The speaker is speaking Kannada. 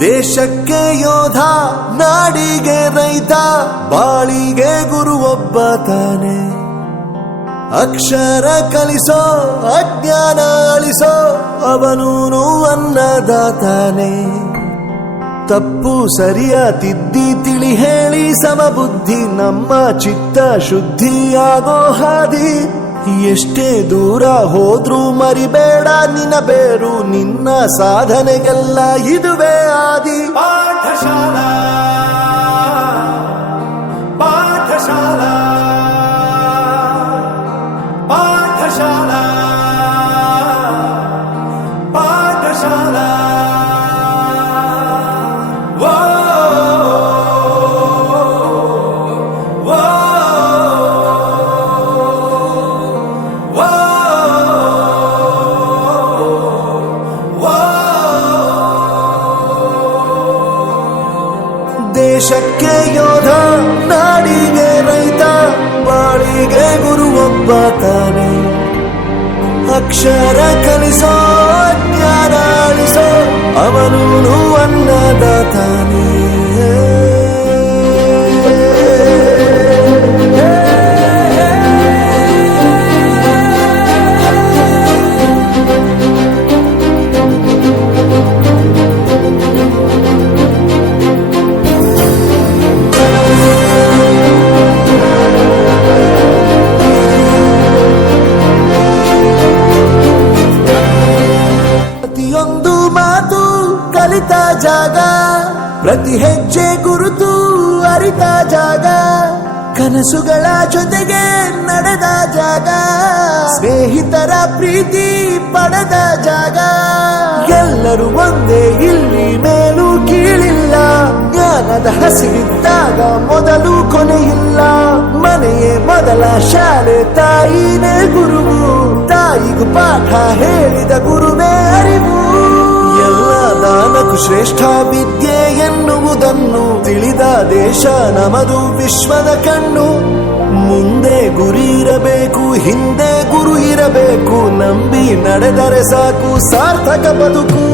ದೇಶಕ್ಕೆ ಯೋಧ, ನಾಡಿಗೆ ರೈತ, ಬಾಳಿಗೆ ಗುರು ಒಬ್ಬ ತಾನೆ. ಅಕ್ಷರ ಕಲಿಸೋ, ಅಜ್ಞಾನ ಅಳಿಸೋ, ಅವನೂನು ಅನ್ನದಾತಾನೆ. ತಪ್ಪು ಸರಿಯ ತಿದ್ದಿ ತಿಳಿ ಹೇಳಿ ಸಮಬುದ್ಧಿ ನಮ್ಮ ಚಿತ್ತ ಶುದ್ಧಿಯಾಗೋ ಹಾದಿ. ಎಷ್ಟೇ ದೂರ ಹೋದ್ರೂ ಮರಿಬೇಡ ನಿನ್ನ ಬೇರು, ನಿನ್ನ ಸಾಧನೆಗೆಲ್ಲ ಇದುವೇ ಆದಿ. ಪಾಠಶಾಲಾ ಪಾಠಶಾಲಾ ಪಾಠಶಾಲಾ ಪಾಠಶಾಲಾ. ದೇಶಕ್ಕೆ ಯೋಧ, ನಾಡಿಗೆ ರೈತ, ಬಾಳಿಗೆ ಗುರು ಒಬ್ಬ ತಾನೆ. ಅಕ್ಷರ ಕಲಿಸೋ, ಜ್ಞಾನ ಅಳಿಸೋ, ಅವನೂನು ಅನ್ನದಾತಾನೆ. ಪ್ರತಿಯೊಂದು ಮಾತು ಕಲಿತ ಜಾಗ, ಪ್ರತಿ ಹೆಜ್ಜೆ ಗುರುತು ಅರಿತ ಜಾಗ, ಕನಸುಗಳ ಜೊತೆಗೆ ನಡೆದ ಜಾಗ, ಸ್ನೇಹಿತರ ಪ್ರೀತಿ ಪಡೆದ ಜಾಗ. ಎಲ್ಲರೂ ಒಂದೇ, ಇಲ್ಲಿ ಮೇಲೂ ಕೀಳಿಲ್ಲ, ಜ್ಞಾನದ ಹಸಿವಿದ್ದಾಗ ಮೊದಲು ಕೊನೆಯಿಲ್ಲ. ಮನೆಯೇ ಮೊದಲ ಶಾಲೆ, ತಾಯಿನೇ ಗುರುವು, ತಾಯಿಗೂ ಪಾಠ ಹೇಳಿದ ಗುರುವೇ ಅರಿವು. ಎಲ್ಲ ದಾನಕ್ಕೂ ಶ್ರೇಷ್ಠ ವಿದ್ಯೆ ಎನ್ನುವುದನ್ನು ತಿಳಿದ ದೇಶ ನಮದು, ವಿಶ್ವದ ಕಣ್ಣು. ಮುಂದೆ ಗುರಿ ಇರಬೇಕು, ಹಿಂದೆ ಗುರು ಇರಬೇಕು, ನಂಬಿ ನಡೆದರೆ ಸಾಕು ಸಾರ್ಥಕ ಬದುಕು.